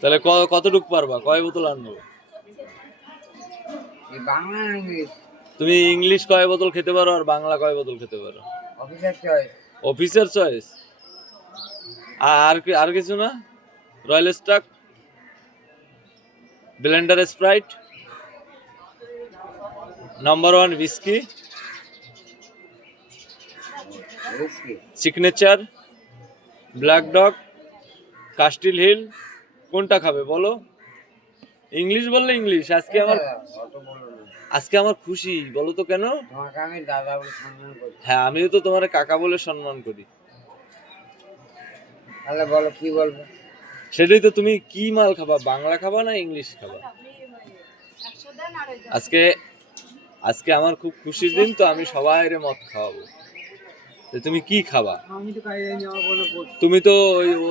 তাহলে কতটুকু পারবা? কয় বোতল আনবো? বাংলা ইংলিশ তুমি ইংলিশ কয় বোতল খেতে পারো আর বাংলা কয় বোতল খেতে পারো? Officer's Choice. Officer's Choice. আর কিছু না? Royal Stag, Blenders Pride, number 1 whisky, signature, Black Dog, Castle Hill, কোনটা খাবে বলো? ইংলিশ বললে ইংলিশ। আজকে আমার খুশি, বলো তো কেন? তোমাকে আমি দাদা বলে সম্মান করি। হ্যাঁ, আমিও তো তোমার কাকা বলে সম্মান করি। তাহলে বলো কি বলবো? সেটাই তো, তুমি কি মাল খাবা? বাংলা খাবা না ইংলিশ খাবা? আজকে আমার খুব খুশির দিন, তো আমি সবাইরে মদ খাওয়াবো। তুমি কি খাবা? তুমি তো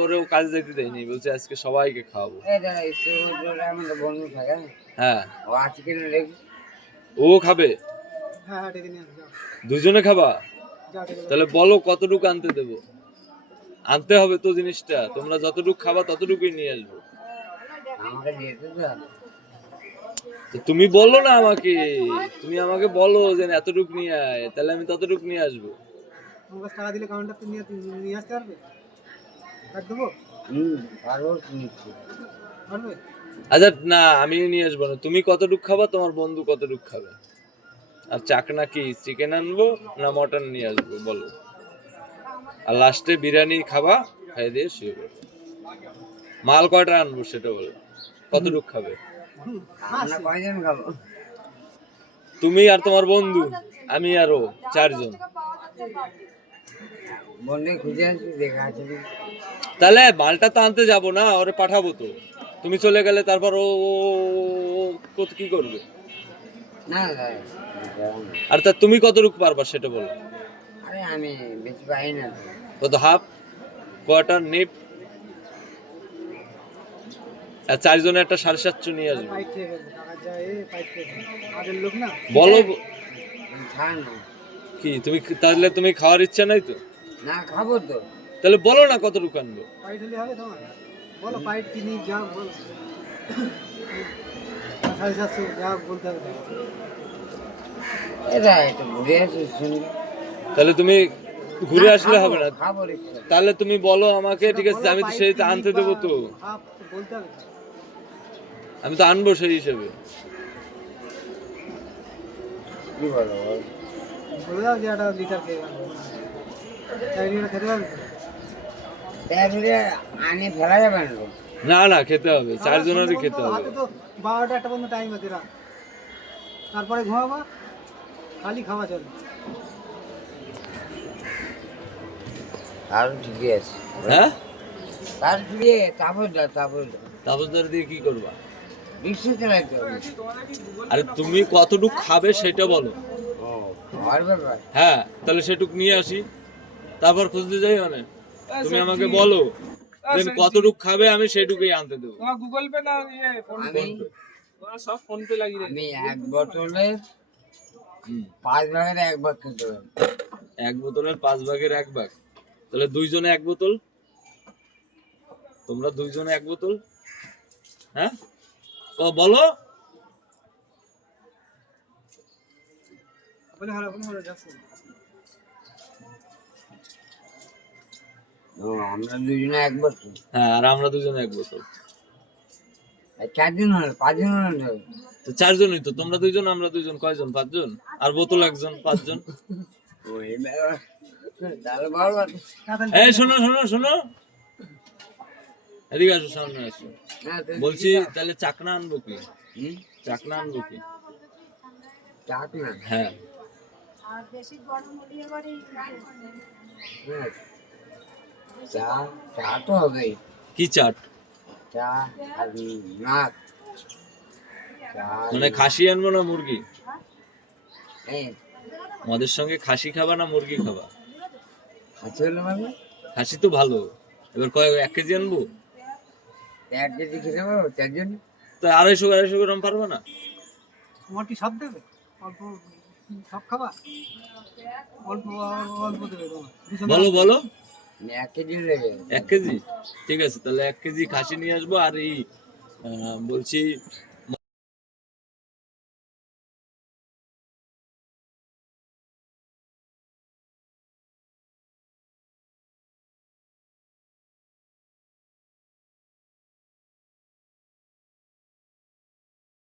ওরেও কাজে যেতে দেয়নি, বলছে আজকে সবাইকে খাওয়াবো। হ্যাঁ, ও খাবে? দুজনে খাবা? তাহলে বলো কতটুকু আনতে দেবো? আনতে হবে তো জিনিসটা, তোমরা যতটুকু খাবা ততটুকুই নিয়ে আসবো। তো তুমি বলো না আমাকে, তুমি আমাকে বলো যে এতটুকু নিয়ে আয়, তাহলে আমি ততটুকু নিয়ে আসবো। টাকা দিলে কাউন্টার নিয়ে আসতে পারবে? আচ্ছা না, আমি নিয়ে আসবো না। তুমি কতটুকু খাবা, তোমার বন্ধু কতটুকু খাবে? আর চাকনা কি চিকেন আনবো না মটন নিয়ে আসবো বলো? আর লাস্টে বিরিয়ানি খাবা, খাই দিয়ে শুয়ে পড়বো। মাল কয়টা আনবো সেটা বলো, কতটুকু খাবে? তুমি আর তোমার বন্ধু, আমি আরো 4 জন। তাহলে মালটা তো আনতে যাবো না, ওরে পাঠাবো তো। তুমি চলে গেলে তারপর ও কি করবে? আর তা তুমি কতটুকু পারবা সেটা বলো। আরে আমি বেশি পাই না। কত? Half, quarter, Nip? 4 জনে একটা 750 নিয়ে আসবো। বলো কি তুমি, তাহলে তুমি খাওয়ার ইচ্ছা নাই তো? না খাবো তো। তাহলে বলো না কতটুকু আনবো। পাইট হলে হবে তোমার? বলো পাইট কিনি যা বলো। 750 যা বলতে হবে। এরা একটু ঘুরে আসিস শুনি। তাহলে তুমি ঘুরে আসলে হবে না। খাবো। তাহলে তুমি বলো আমাকে, ঠিক আছে, আমি তো সেই আনতে দেবো তো। বলতে হবে, আমি তো আনবো সেই হিসেবে। কি বলো? বলে দাও যে একটা লিটার খেয়ে খেতে পারবে? আনি ফেলা যাবে না। না খেতে হবে, 4 জনেরই খেতে হবে। হাতে তো 12টা একটা পর্যন্ত টাইম আছে রাত, তারপরে ঘুমাবা, খালি খাওয়া চলে। আর ঠিকই আছে। হ্যাঁ, তার দিয়ে তাপসদার দিয়ে কি করবা? রিক্সা চালাইতে হবে। আরে তুমি কতটুকু খাবে সেটা বলো। হ্যাঁ, তাহলে সেটুকু নিয়ে আসি, তারপর খুঁজতে যাই অনেক। তুমি আমাকে বলো দেন কতটুকু খাবে, আমি সেটুকুই আনতে দেবো। তোমার গুগল পে না ফোন পে? সব ফোন পে লাগিয়ে। আমি এক বোতলে 5 ভাগের 1 ভাগ খেতে পারি। 1 বোতলের 5 ভাগের 1 ভাগ? তাহলে 2 জনে 1 বোতল, তোমরা 2 জনে 1 বোতল। হ্যাঁ, বলো। আমরা দুজনে 1 বোতল। হ্যাঁ, আর আমরা 2 জনে 1 বোতল। 4 জন হলো, 5 জন হলো তো 4 জনই তো, তোমরা 2 জন আমরা 2 জন, কয়জন? 5 জন। আর বোতল 1 জন, 5 জন। ওই তাহলে বল। এই শোনো শোনো শোনো, এদিকে আসো, সামনে আসো। বলছি তাহলে চাকনা আনবো কি? চাকনা আনবো কি? চাকনা? হ্যাঁ। আর বেশি গরম হলে এবারে চা তো হবে। কি চাট? চা আর নাক। মানে খাসি আনবো না মুরগি? এই মদের সঙ্গে খাসি খাবা না মুরগি খাবা? খাসি হলো মানে? খাসি তো ভালো। এবার 1 কেজি আনবো? 1 কেজি খেতে পারবো 4 জন? তো 250 গ্রাম পারবো না? তোমার কি সব দেবে? অল্প সব খাবা? অল্প অল্প দেবে তোমার? বলো বলো। 1 কেজি লেগে 1 কেজি? ঠিক আছে, তাহলে 1 কেজি খাসি নিয়ে আসবো। আর এই বলছি